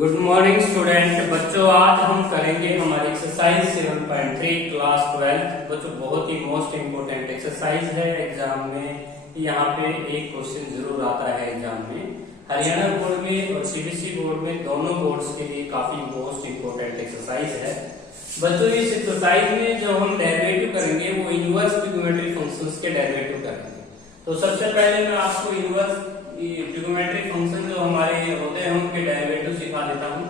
Good morning student. बच्चों आज हम करेंगे हमारी एक्सरसाइज 7.3 क्लास 12। बच्चों बहुत ही मोस्ट इम्पोर्टेंट एक्सरसाइज है एग्जाम में। यहाँ पे एक क्वेश्चन जरूर आता है एग्जाम में। हरियाणा बोर्ड में और सीबीएसई बोर्ड में दोनों बोर्ड्स के लिए काफी मोस्ट इम्पोर्टेंट एक्सरसाइज है। बच्चों इस एक्सरसाइज में जो हम डेरिवेटिव करेंगे वो इनवर्स ट्रिग्नोमेट्रिक फंक्शंस के डेरिवेटिव करेंगे। तो सबसे पहले मैं आपको इनवर्स ट्रिग्नोमेट्रिक फंक्शन जो हमारे होते हैं उनके डेरिवेटिव सिखा देता हूँ।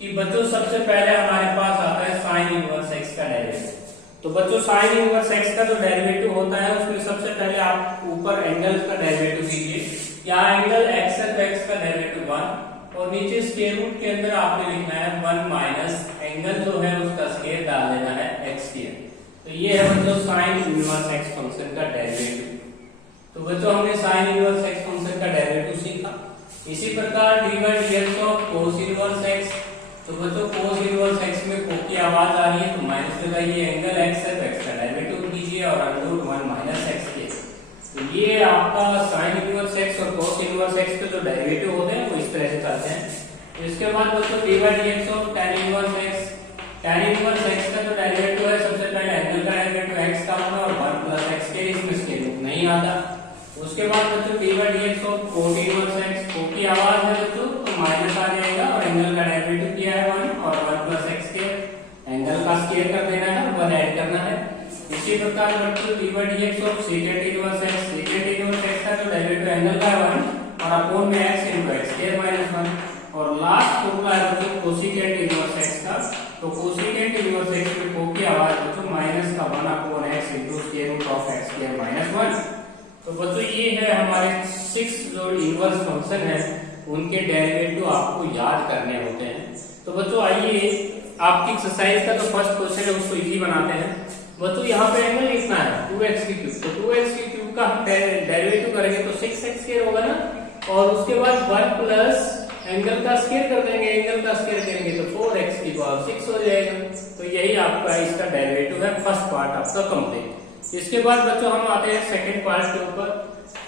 कि बच्चों सबसे पहले हमारे पास आता है साइन इनवर्स एक्स का डेरिवेटिव। तो बच्चों साइन इनवर्स एक्स का जो डेरिवेटिव होता है उसमें सबसे पहले आप ऊपर एंगल का डेरिवेटिव लीजिए। यहाँ एंगल एक्स है तो एक्स का डेरिवेटिव 1 और नीचे स्क्वायर रूट के अंदर आपने लिखना है 1 माइनस एंगल जो है उसका स्क्वायर डाल देना है एक्स स्क्वायर। तो ये है बच्चों साइन इनवर्स एक्स फंक्शन का डेरिवेटिव। तो बच्चों हमने साइन इनवर्स एक्स फंक्शन का डेरिवेटिव सीखा। इसी प्रकार D by d x of cos inverse x. तो बच्चों कोस इनवर्स एक्स में को की आवाज आ रही है तो माइनस लगाइए, एंगल एक्स है तो एक्स का डेरिवेटिव कीजिए और अंडर 1 माइनस एक्स के। तो ये आपका साइन इनवर्स एक्स और कोस इनवर्स एक्स के जो डेरिवेटिव होते हैं वो इस तरह से करते हैं। तो इसके बाद बच्चों d by d x of tan inverse x. tan inverse x का जो डेरिवेटिव है सबसे पहले एंगल का डेरिवेटिव एक्स का होगा और 1 प्लस एक्स के, इसमें स्क्वायर रूट नहीं आता। उसके बाद बच्चों d by d x of cot inverse x. को की आवाज है बच्चों तो माइनस आ जाएगा और एंगल का डेरिवेटिव किया है 1 और 1 प्लस एक्स के, एंगल का स्क्वायर कर देना है और 1 ऐड करना है। इसी प्रकार बच्चों d by d x of secant inverse x. Secant inverse x का जो डेरिवेटिव एंगल का है 1 और अपोन में x into x square minus 1 और लास्ट फॉर्मूला है बच्चों कोसिकेट इनवर्स एक्स का। तो कोसिकेट इनवर्स एक्स में को की आवाज बच्चों माइनस का 1 upon x into square root of x square minus 1। तो बच्चों ये है हमारे 6 जो इनवर्स फंक्शन है उनके डेरिवेटिव आपको याद करने होते हैं। तो बच्चों आइए आपकी एक्सरसाइज का जो फर्स्ट क्वेश्चन है उसको इजी बनाते हैं। बच्चों यहाँ पे एंगल लिखना है 2x की क्यूब। तो 2x की क्यूब का हम डेरिवेटिव करेंगे तो 6x स्क्वायर होगा ना और उसके बाद 1 प्लस एंगल का स्क्वायर कर देंगे, एंगल का स्क्वायर करेंगे तो 4x की पावर 6 हो जाएगा। तो यही आपका इसका डेरिवेटिव है, फर्स्ट पार्ट आपका कंप्लीट। इसके बाद बच्चों हम आते हैं सेकंड पार्ट के ऊपर।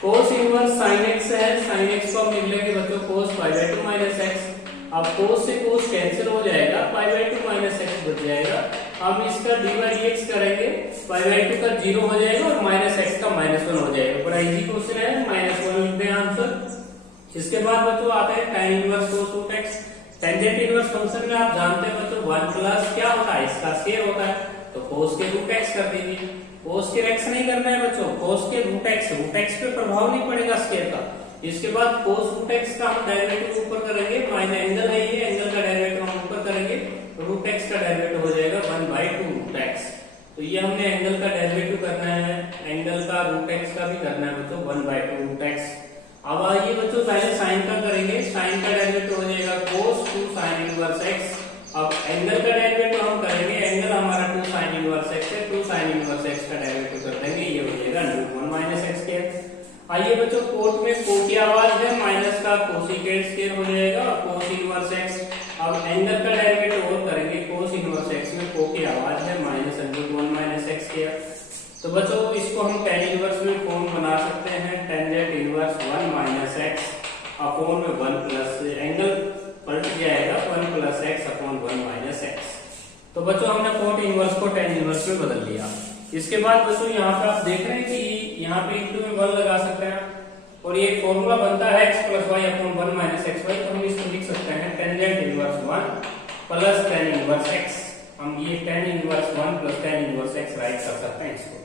cos इनवर्स sin x है, sin x को हम लिख लेंगे बच्चों cos pi by 2 minus x। अब cos से cos कैंसिल हो जाएगा, पाई बाय 2 माइनस x बच जाएगा। अब इसका डी बाई डी एक्स करेंगे, पाई बाय 2 का 0 हो जाएगा और माइनस x का माइनस 1 हो जाएगा। बड़ा इजी क्वेश्चन है, माइनस 1 लिखते हैं आंसर। इसके बाद बच्चों आते हैं tan inverse cos root x। Tangent inverse function में आप जानते हैं बच्चों 1 प्लस क्या होता है, इसका स्क्वायर होता है तो cos के रूट x कर दीजिए। cos के x नहीं करना है बच्चों, cos के रूट x पे प्रभाव नहीं पड़ेगा स्क्वायर का। इसके बाद cos रूट x का हम डेरिवेटिव ऊपर करेंगे, माइनस एंगल है ये, एंगल का डेरिवेटिव हम ऊपर करेंगे तो रूट x का डेरिवेटिव हो जाएगा 1/2 रूट x। तो ये हमने एंगल का डेरिवेटिव करना है, एंगल का रूट x का भी करना है बच्चों 1/2 रूट x। अब आइए बच्चों पहले साइन का करेंगे, साइन का डेरिवेटिव हो जाएगा cos 2 sin इनवर्स x। अब एंगल का डेरिवेटिव हम करेंगे, एंगल हमारा 2 sin इनवर्स x है, 2 sin इनवर्स x का डेरिवेटिव कर देंगे, ये हो जाएगा √1 माइनस x स्क्वायर। आइए बच्चों कोट में को की आवाज है, माइनस का कोसिकेट स्क्वायर हो जाएगा और cos इनवर्स x। अब एंगल का डेरिवेटिव और करेंगे, cos इनवर्स x में को की आवाज है माइनस √1 माइनस x स्क्वायर। तो बच्चों इसको हम tan इनवर्स में फॉर्म बना सकते हैं, tangent inverse 1 minus x upon में 1 प्लस एंगल पलट जाएगा 1 plus x upon 1 minus x. तो बच्चों हमने कोट इनवर्स को tan इनवर्स में बदल लिया। इसके बाद बच्चों यहाँ पे आप देख रहे हैं कि यहाँ पे इंटू में 1 लगा सकते हैं और ये फॉर्मूला बनता है x plus y upon 1 minus x y. तो हम इसको लिख सकते हैं tangent inverse 1 plus tan inverse x। हम ये tan inverse 1 plus tan inverse x write कर सकते हैं इसको।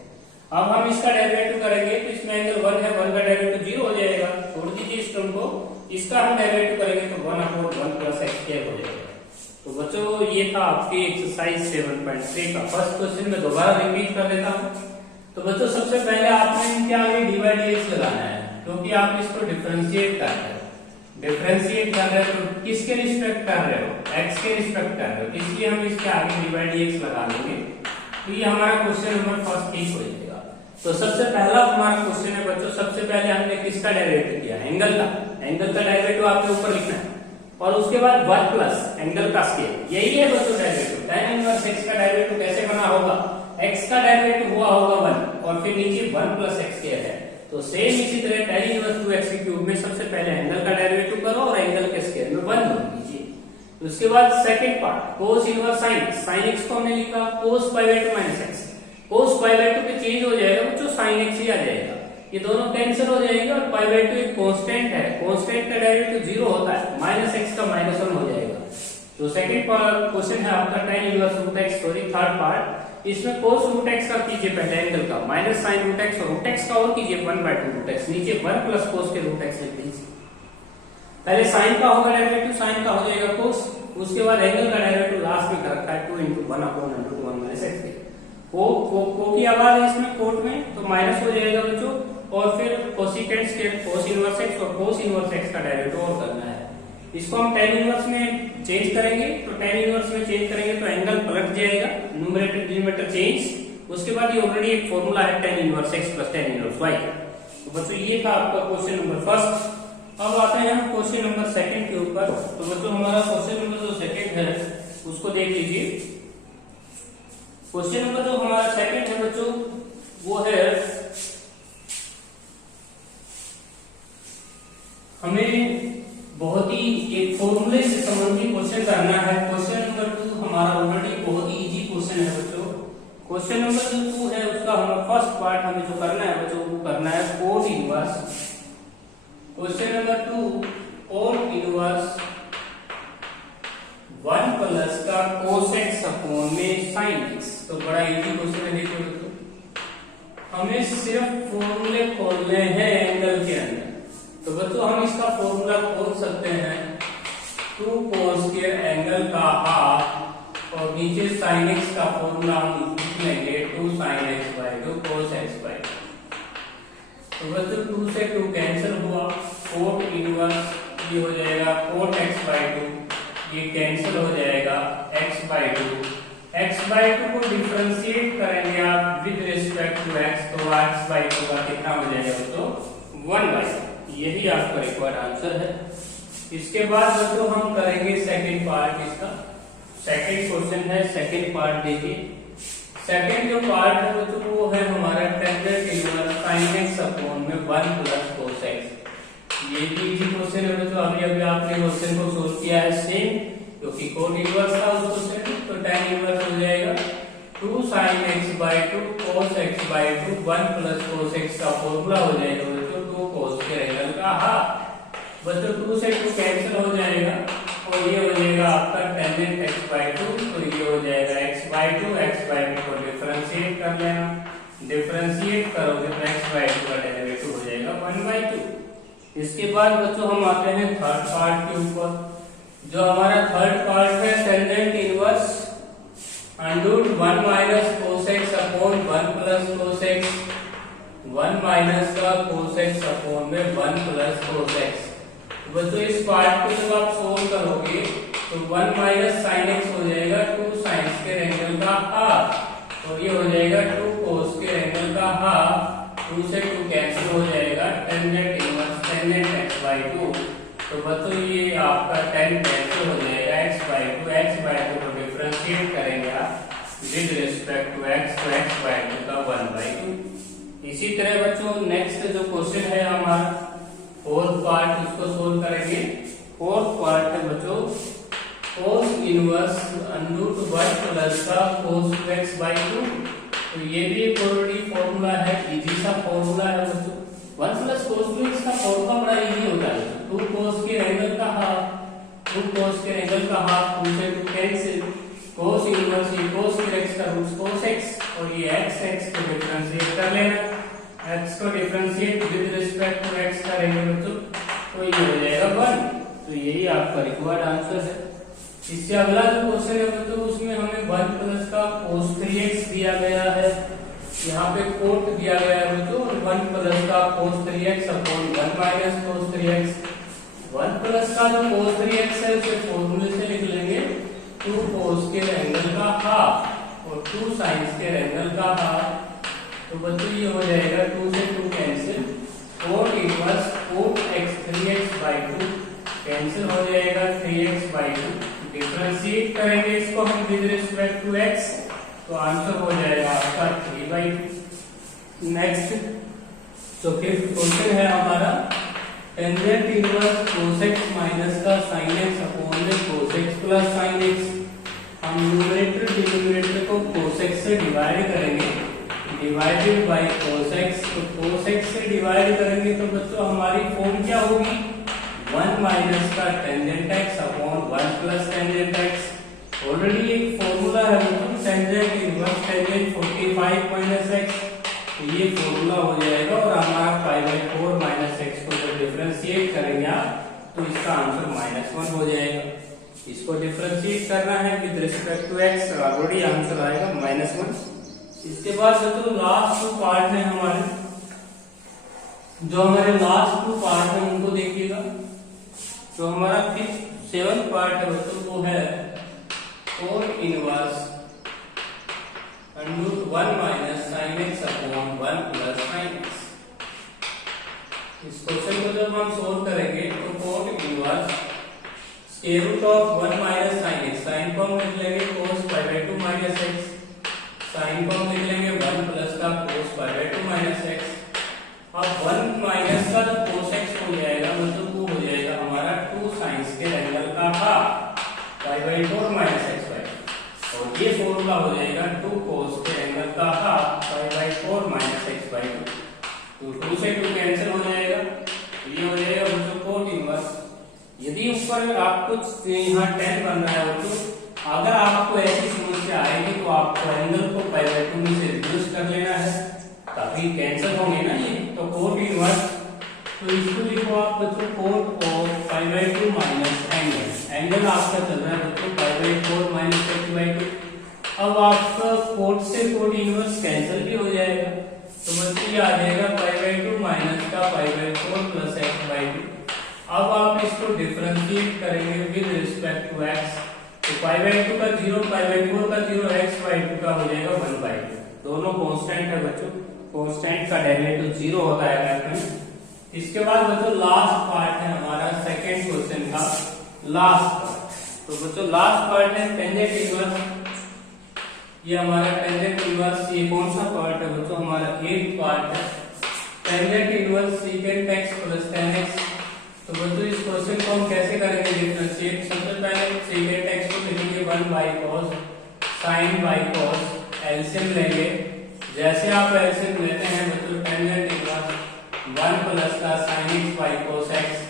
अब हम इसका डेरिवेटिव करेंगे तो इसमें एंगल 1 है, 1 का डेरिवेटिव 0 हो जाएगा, छोड़ दीजिए इस टर्म को। इसका हम डेरिवेटिव करेंगे तो 1 अपॉन 1 प्लस एक्स स्क्वायर हो जाएगा। तो बच्चों ये था आपकी एक्सरसाइज 7.3 का फर्स्ट क्वेश्चन। मैं दोबारा रिपीट कर देता हूँ। तो बच्चों सबसे पहले आपने क्या आगे डी बाई डी एक्स लगाना है, क्योंकि आप इसको डिफरेंशिएट कर रहे हो। डिफरेंशिएट कर रहे हो तो किसके रिस्पेक्ट कर रहे हो, एक्स के रिस्पेक्ट कर रहे हो, इसलिए हम इसके आगे डी बाई डी एक्स लगा देंगे। तो ये हमारा क्वेश्चन नंबर फर्स्ट ठीक हो जाएगा। तो सबसे पहला हमारा क्वेश्चन है बच्चों, सबसे पहले हमने किसका डेरिवेटिव किया, एंगल का। एंगल का डेरिवेटिव आपके ऊपर लिखना है और उसके बाद 1 प्लस एंगल का स्क्वायर, यही है बच्चों डेरिवेटिव। tan इनवर्स x का डेरिवेटिव कैसे बना होगा, x का डेरिवेटिव हुआ होगा 1 और फिर नीचे 1 प्लस x स्क्वायर है। तो सेम इसी तरह tan इनवर्स 2x की क्यूब में सबसे पहले एंगल का डेरिवेटिव करो और एंगल के स्क्वायर में 1 जोड़ दीजिए। उसके बाद second part cos inverse sin x को हमने लिखा cos pi by 2 minus x, cos pi by 2 पे चेंज हो जाएगा बच्चों sin x ही आ जाएगा, ये दोनों कैंसिल हो जाएंगे और पाई बाय 2 एक कांस्टेंट है, कांस्टेंट का डेरिवेटिव 0 होता है, माइनस x का माइनस 1 हो जाएगा। तो सेकंड क्वेश्चन है आपका tan inverse root x, sorry third part, इसमें cos रूट x का कीजिए पहले एंगल का, माइनस sin रूट x और रूट x का और कीजिए 1/2 रूट x, नीचे 1 प्लस cos के रूट x लिख दीजिए। पहले sin का होगा डेरिवेटिव, sin का हो जाएगा cos, उसके बाद एंगल का डेरिवेटिव लास्ट में कर रखा है 2 * 1/√1 माइनस x, को की आवाज है इसमें कोट में तो माइनस हो जाएगा बच्चों, और फिर कोसिकेंट के cos इनवर्स x और cos इनवर्स x का डेरिवेटिव और करना है। इसको हम tan इनवर्स में चेंज करेंगे, तो tan इनवर्स में चेंज करेंगे तो एंगल पलट जाएगा, न्यूमरेटर डिनोमिनेटर चेंज। उसके बाद ये ऑलरेडी एक फार्मूला है tan inverse x + tan inverse y। तो बच्चों ये था आपका क्वेश्चन नंबर फर्स्ट। अब आते हैं हम क्वेश्चन नंबर सेकंड के ऊपर। तो बच्चों हमारा क्वेश्चन नंबर जो सेकंड है उसको देख लीजिए। क्वेश्चन नंबर जो हमारा सेकंड है बच्चों वो है, हमें बहुत ही एक फॉर्मूले से संबंधित क्वेश्चन करना है। क्वेश्चन नंबर 2 हमारा ऑलरेडी बहुत ही इजी क्वेश्चन है बच्चों। क्वेश्चन नंबर जो 2 है उसका हमारा फर्स्ट पार्ट हमें जो करना है बच्चों वो करना है cos inverse. Question number 2 cos inverse 1 plus का cos x अपॉन में sin x। तो बड़ा इजी क्वेश्चन है, देखो बच्चों हमें सिर्फ फॉर्मूले खोलने हैं एंगल के अंदर। तो बच्चों हम इसका फॉर्मूला खोल सकते हैं 2 cos के एंगल का हाफ और नीचे sin x का फॉर्मूला हम लिख लेंगे 2 sin x by 2 cos x by 2। तो बच्चों 2 से 2 कैंसिल हुआ, cot इनवर्स ये हो जाएगा cot x by 2, ये कैंसिल हो जाएगा x by 2। x by 2 को डिफरेंशिएट करेंगे आप विद रिस्पेक्ट टू x, तो x by 2 का कितना हो जाएगा बच्चों 1/2। यही आपका रिक्वायर्ड आंसर है। इसके बाद बच्चों हम करेंगे सेकंड पार्ट इसका। सेकंड क्वेश्चन है, सेकंड पार्ट देखिए। सेकंड जो पार्ट है बच्चों वो है हमारा tangent inverse sin x upon में 1 प्लस cos x। ये भी इजी क्वेश्चन है बच्चों, अभी आपने क्वेश्चन को सोल्व किया है सेम, क्योंकि cot इनवर्स था उस क्वेश्चन में, तो tan इनवर्स हो जाएगा 2 sin x by 2 cos x by 2 1 plus cos x का फॉर्मूला हो जाएगा बच्चों 2 cos के एंगल का हाफ। बच्चों 2 से 2 कैंसिल हो जाएगा और ये हो जाएगा आपका tan x by 2, तो ये हो जाएगा x by 2, x by 2 को डिफरेंशिएट कर लेना, डिफरेंशिएट करोगे तो x by 2 का डेरिवेटिव हो जाएगा 1/2। इसके बाद बच्चों हम आते हैं थर्ड पार्ट के ऊपर। जो हमारा थर्ड पार्ट है tangent inverse √1 minus cos x upon 1 plus cos x, 1 minus का cos x अपॉन में 1 प्लस cos x। बच्चों इस पार्ट को जब आप सोल्व करोगे तो 1 माइनस sin x हो जाएगा 2 sin के एंगल का हाफ, तो ये हो जाएगा 2 cos के एंगल का हाफ, 2 से 2 कैंसिल हो जाएगा tangent inverse tan x by 2। तो बच्चों ये आपका tan कैंसिल हो जाएगा x by 2 को डिफरेंशिएट करेंगे आप विद रिस्पेक्ट टू x, तो x by 2 का 1/2। इसी तरह बच्चों नेक्स्ट जो क्वेश्चन है हमारा फोर्थ पार्ट, उसको सोल्व करेंगे। फोर्थ पार्ट है बच्चों cos इनवर्स √1 प्लस का cos 2x by 2। तो ये भी एक ऑलरेडी फॉर्मूला है, इजी सा फॉर्मूला है बच्चों। 1 प्लस cos 2x का फॉर्मूला बड़ा इजी होता है, 2 cos के एंगल का हाफ, 2 cos के एंगल का हाफ, 2 से 2 कैंसिल, cos इनवर्स ये cos के x का रूट cos x और ये x को डिफरेंशिएट कर लेना, x को differentiate with respect to x करेंगे बच्चों तो ये हो जाएगा 1। तो यही आपका रिक्वायर्ड आंसर है। इससे अगला जो क्वेश्चन है बच्चों उसमें हमें 1 प्लस का cos 3x दिया गया है, यहाँ पे कोट दिया गया है बच्चों 1 प्लस का cos 3x upon 1 minus cos 3x। 1 plus का जो cos 3x है उसे फॉर्मूले से लिख लेंगे 2 cos के एंगल का हाफ और 2 sin के एंगल का हाफ। तो बच्चों ये हो जाएगा 2 से 2 cancel, cot inverse cot x 3x by 2 cancel हो जाएगा 3x by 2, डिफरेंशिएट करेंगे इसको हम विद रिस्पेक्ट टू x, तो आंसर हो जाएगा आपका 3/2। नेक्स्ट जो फिफ्थ क्वेश्चन है हमारा tangent inverse cos x minus का sin x अपॉन में cos x plus sin x। हम न्यूमरेटर डिनोमिनेटर को cos x से डिवाइड करेंगे, डिवाइडेड बाय cos x। तो cos x से डिवाइड करेंगे तो बच्चों हमारी फॉर्म क्या होगी, 1 माइनस का tangent x upon 1 plus tangent x। Already एक फॉर्मूला है बच्चों, tangent inverse tangent 45 minus x। ये फॉर्मूला हो जाएगा और हमारा पाई बाई 4 माइनस एक्स को जब डिफरेंशिएट करेंगे आप तो इसका आंसर -1 हो जाएगा। इसको डिफरेंशिएट करना है with respect to x, already answer आएगा -1। इसके बाद जो लास्ट 2 पार्ट है हमारे, जो हमारे लास्ट 2 पार्ट है उनको देखिएगा। जो हमारा 7th पार्ट है बच्चों वो है cos inverse √1 minus sin x upon 1 plus sin x। इस क्वेश्चन को जब हम सोल्व करेंगे तो cos inverse square root of 1 minus sin x, sin को हम लिख लेंगे cos pi by 2 minus x, sin को हम लिख लेंगे 1 प्लस का cos pi by 2 minus x। अब 1 माइनस का जब cos x हो जाएगा मतलब वो हो जाएगा हमारा 2 sin के एंगल का half pi by 4 minus x by, और ये फॉर्मूला हो जाएगा 2 cos के एंगल का half pi by 4 minus x by 2। तो 2 से 2 कैंसिल हो जाएगा, ये हो जाएगा बच्चों cos इनवर्स। यदि ऊपर आपको यहाँ 10 बन रहा है बच्चों, अगर आपको ऐसी समस्या आएगी तो आपको एंगल को पाई बाई 2 से रिड्यूस कर लेना है ताकि कैंसिल होंगे ना ये। तो cos इनवर्स, तो इसको लिखो आप बच्चों cos of pi by 2 minus angle आपका चल रहा है बच्चों पाई बाई 4 माइनस x बाई 2। अब आपका cos से cos इनवर्स कैंसिल भी हो जाएगा, तो बच्चों ये आ जाएगा पाई बाई 2 माइनस का pi by 4 plus x by 2। अब आप इसको डिफरेंशिएट करेंगे विद रिस्पेक्ट टू x, तो पाई बाई 2 का 0, पाई बाई 4 का 0, x बाई 2 का हो जाएगा 1 बाई 2। दोनों कांस्टेंट है बच्चों, कांस्टेंट का डेरिवेटिव 0 होता है ग्राफ में। इसके बाद बच्चों लास्ट पार्ट है हमारा सेकंड क्वेश्चन का लास्ट पार्ट। तो बच्चों लास्ट पार्ट है टेंजेंट इनवर्स। ये हमारा टेंजेंट इनवर्स, ये कौन सा पार्ट है बच्चों, हमारा 8th पार्ट है tangent inverse secant x plus tan x। तो बच्चों इस क्वेश्चन को हम कैसे करेंगे डिफरेंशिएट। सबसे पहले secant x को लिखेंगे 1 by cos sin by cos, LCM लेंगे। जैसे आप एलसीएम लेते हैं बच्चों टेंजेंट इनवर्स 1 प्लस का sin x by cos x।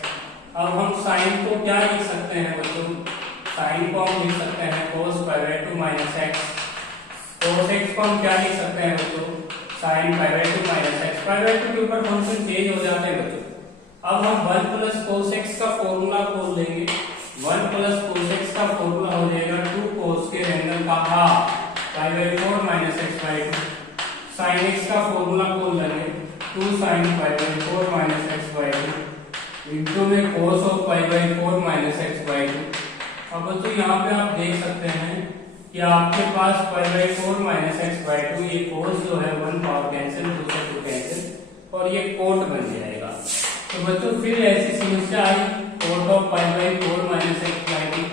अब हम sin को क्या लिख सकते हैं बच्चों, sin को हम लिख सकते हैं cos pi by 2 minus x। cos x को हम क्या लिख सकते हैं बच्चों, sin pi by 2 minus x। Pi by 2 के ऊपर फंक्शन चेंज हो जाते हैं बच्चों। अब हम 1 प्लस cos x का फॉर्मूला खोल देंगे, 1 प्लस cos x का फॉर्मूला हो जाएगा 2 cos के एंगल का half pi by 4 minus x by 2। sin x का फॉर्मूला खोल लेंगे 2 sin pi by 4 minus x by 2 into में cos of pi by 4 minus x by 2। अब बच्चों यहाँ पे आप देख सकते हैं कि आपके पास pi by 4 minus x by 2, ये cos जो है 1 पावर कैंसिल, 2 से 2 कैंसिल और ये कोट बन जाएगा। तो बच्चों फिर ऐसी समस्या I quote of pi by 4 minus x by 2।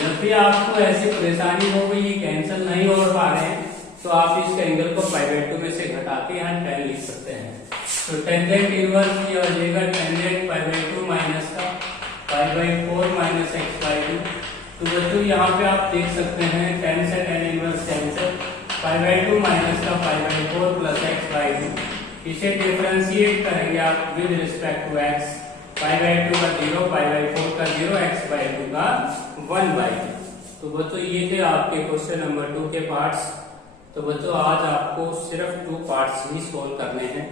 जब भी आपको ऐसी परेशानी हो गई ये कैंसिल नहीं हो पा रहे हैं तो आप इस एंगल को पाई बाई 2 में से घटा के यहाँ 10 लिख सकते हैं। तो टेंजेंट इनवर्स ये हो जाएगा टेंजेंट पाई बाई 2 माइनस का pi by 4 minus x by 2। तो बच्चों यहाँ पे आप देख सकते हैं 10 से 10 inverse cancel, pi by 2 minus का pi by 4 plus x by 2। इसे डिफरेंशिएट करेंगे आप with respect to x, pi by 2 का 0, पाई बाई 4 का 0, x बाई 2 का 1 बाई 2। तो बच्चों ये थे आपके क्वेश्चन नंबर 2 के पार्ट्स। तो बच्चों आज आपको सिर्फ 2 पार्ट्स ही सोल्व करने हैं।